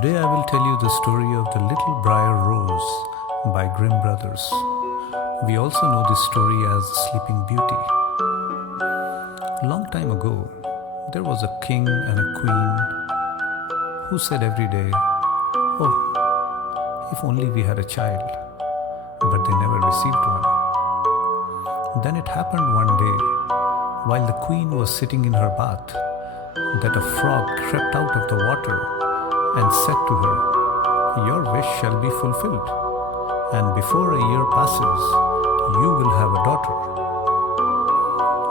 Today I will tell you the story of the Little Briar Rose by Grimm brothers. We also know this story as Sleeping Beauty. Long time ago, there was a king and a queen who said every day, "Oh, if only we had a child," but they never received one. Then it happened one day, while the queen was sitting in her bath, that a frog crept out of the water and said to her, "Your wish shall be fulfilled, and before a year passes, you will have a daughter."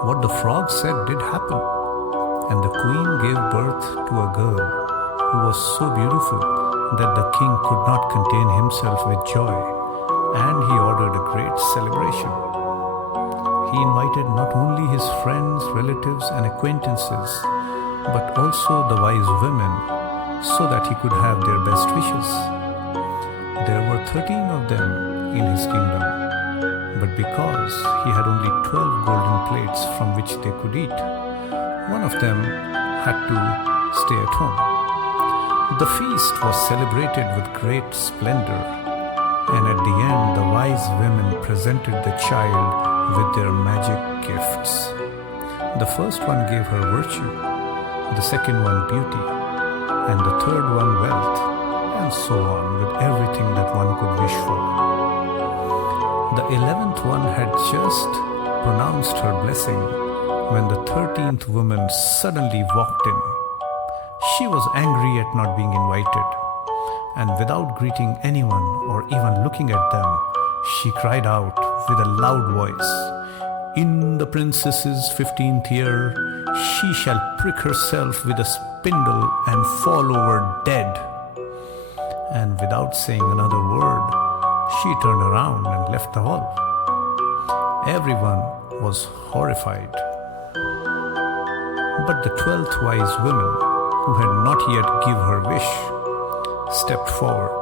What the frog said did happen, and the queen gave birth to a girl who was so beautiful that the king could not contain himself with joy, and he ordered a great celebration. He invited not only his friends, relatives, and acquaintances, but also the wise women, so that he could have their best wishes. There were 13 of them in his kingdom, but because he had only 12 golden plates from which they could eat, one of them had to stay at home. The feast was celebrated with great splendor, and at the end the wise women presented the child with their magic gifts. The first one gave her virtue, the second one beauty, and the third one wealth, and so on, with everything that one could wish for. The 11th one had just pronounced her blessing when the 13th woman suddenly walked in. She was angry at not being invited, and without greeting anyone or even looking at them, she cried out with a loud voice, "In the princess's 15th year, she shall prick herself with a spindle and fall over dead." And without saying another word, she turned around and left the hall. Everyone was horrified. But the 12th wise woman, who had not yet given her wish, stepped forward.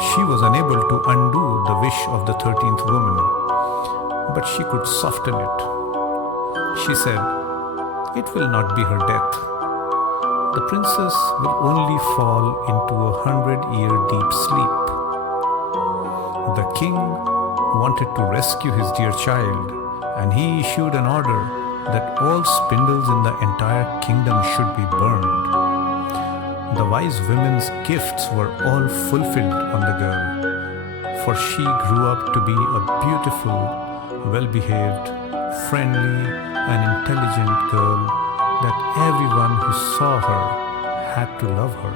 She was unable to undo the wish of the 13th woman, but she could soften it. She said, "It will not be her death. The princess will only fall into a 100-year deep sleep." The king wanted to rescue his dear child, and he issued an order that all spindles in the entire kingdom should be burned. The wise women's gifts were all fulfilled on the girl, for she grew up to be a beautiful, well-behaved, friendly, and intelligent girl that everyone who saw her had to love her.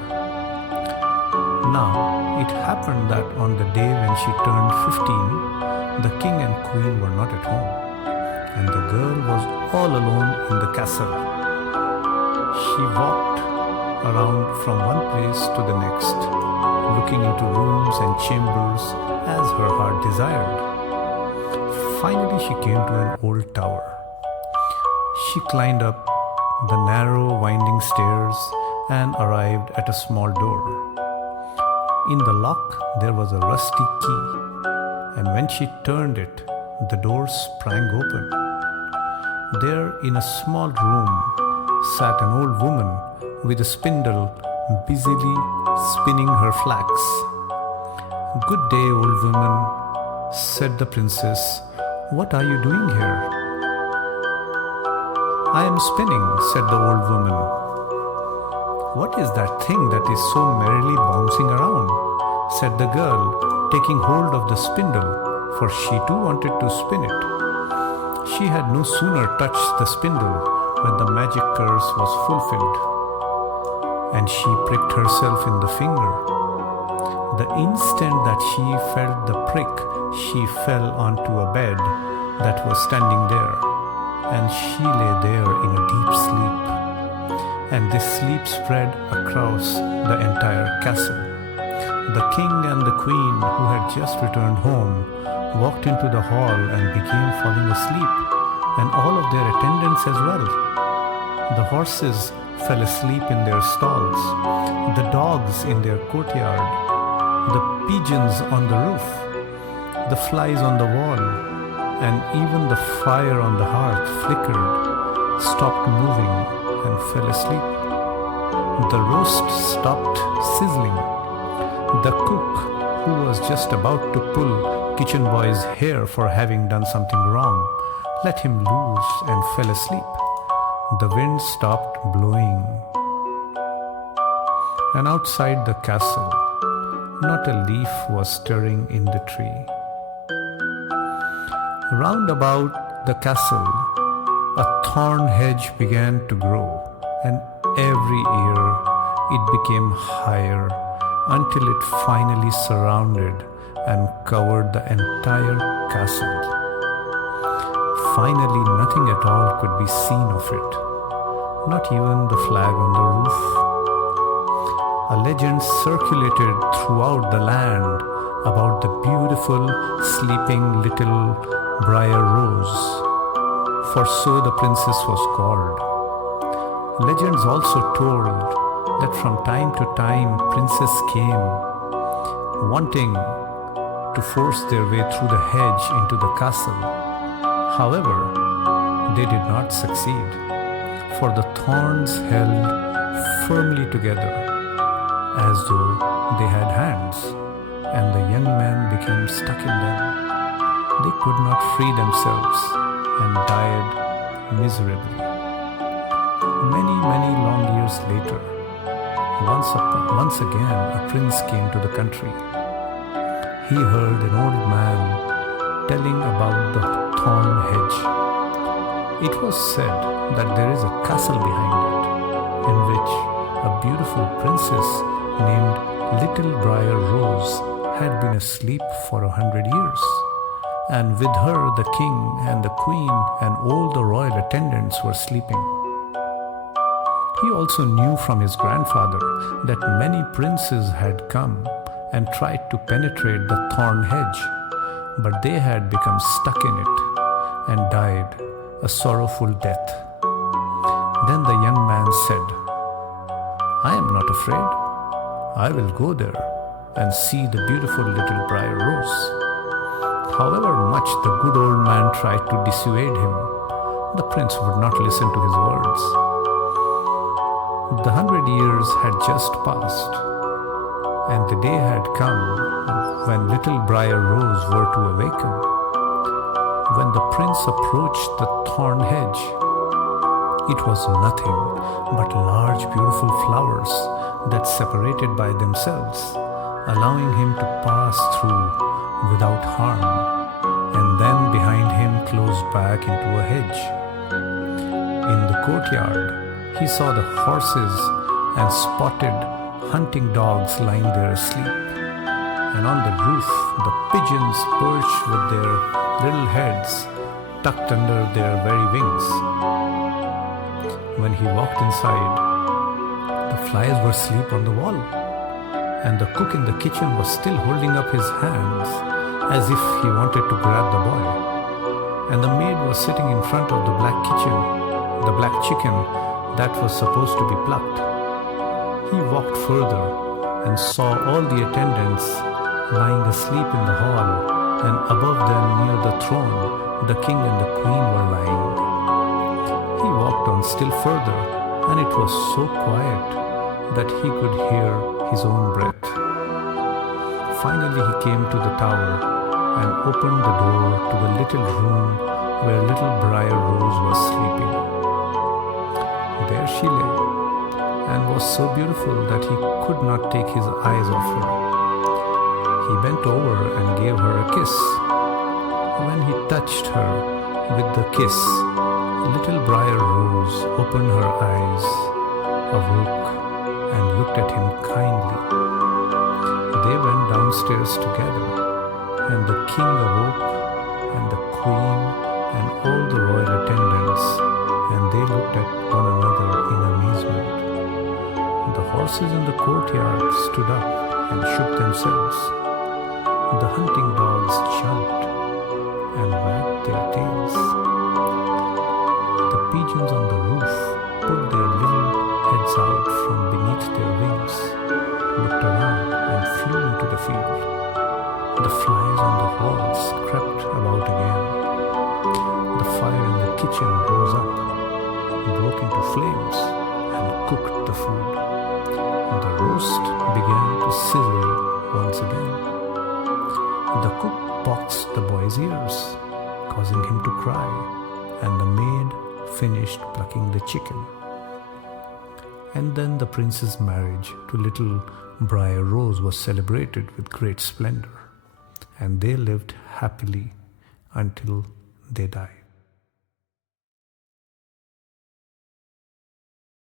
Now, it happened that on the day when she turned 15, the king and queen were not at home, and the girl was all alone in the castle. She walked around from one place to the next, looking into rooms and chambers as her heart desired. Finally, she came to an old tower. She climbed up the narrow, winding stairs and arrived at a small door. In the lock, there was a rusty key, and when she turned it, the door sprang open. There, in a small room, sat an old woman with a spindle, busily spinning her flax. "Good day, old woman," said the princess. "What are you doing here?" "I am spinning," said the old woman. "What is that thing that is so merrily bouncing around?" said the girl, taking hold of the spindle, for she too wanted to spin it. She had no sooner touched the spindle when the magic curse was fulfilled, and she pricked herself in the finger. The instant that she felt the prick, she fell onto a bed that was standing there, and she lay there in a deep sleep. And this sleep spread across the entire castle. The king and the queen, who had just returned home, walked into the hall and began falling asleep, and all of their attendants as well. The horses fell asleep in their stalls, the dogs in their courtyard, the pigeons on the roof, the flies on the wall, and even the fire on the hearth flickered, stopped moving, and fell asleep. The roast stopped sizzling. The cook, who was just about to pull Kitchen Boy's hair for having done something wrong, let him loose and fell asleep. The wind stopped blowing. And outside the castle, not a leaf was stirring in the tree. Round about the castle, a thorn hedge began to grow, and every year it became higher until it finally surrounded and covered the entire castle. Finally, nothing at all could be seen of it, not even the flag on the roof. A legend circulated throughout the land about the beautiful sleeping little Briar Rose, for so the princess was called. Legends also told that from time to time princes came, wanting to force their way through the hedge into the castle. However, they did not succeed, for the thorns held firmly together as though they had hands, and the young man became stuck in them. They could not free themselves and died miserably. Many long years later, once again a prince came to the country. He heard an old man telling about the thorn hedge. It was said that there is a castle behind it, in which a beautiful princess named Little Briar Rose had been asleep for 100 years, and with her the king and the queen and all the royal attendants were sleeping. He also knew from his grandfather that many princes had come and tried to penetrate the thorn hedge, but they had become stuck in it and died a sorrowful death. Then the young man said, "I am not afraid. I will go there and see the beautiful little Briar Rose." However much the good old man tried to dissuade him, the prince would not listen to his words. The 100 years had just passed, and the day had come when little Briar Rose were to awaken. When the prince approached the thorn hedge, it was nothing but large beautiful flowers that separated by themselves, allowing him to pass through without harm, and then behind him closed back into a hedge. In the courtyard, he saw the horses and spotted hunting dogs lying there asleep, and on the roof the pigeons perched with their little heads tucked under their very wings. When he walked inside, the flies were asleep on the wall, and the cook in the kitchen was still holding up his hands as if he wanted to grab the boy, and the maid was sitting in front of the black chicken that was supposed to be plucked. He walked further and saw all the attendants lying asleep in the hall, and above them near the throne, the king and the queen were lying. He walked on still further, and it was so quiet that he could hear his own breath. Finally he came to the tower and opened the door to the little room where little Briar Rose was sleeping. There she lay, and was so beautiful that he could not take his eyes off her. He bent over and gave her a kiss. When he touched her with the kiss, little Briar Rose opened her eyes, awoke, and looked at him kindly. They went downstairs together, and the king awoke, and the queen, and all the royal attendants, and they looked at one another in amazement. The horses in the courtyard stood up and shook themselves. The hunting dogs jumped and wagged their tails. The pigeons on the roof put their little heads out from beneath their wings, looked around, and flew into the field. The flies on the walls crept about again. The fire in the kitchen rose up, broke into flames, and cooked the food. The roast began to sizzle once again. The cook boxed the boy's ears, causing him to cry, and the maid finished plucking the chicken. And then the prince's marriage to little Briar Rose was celebrated with great splendor, and they lived happily until they died.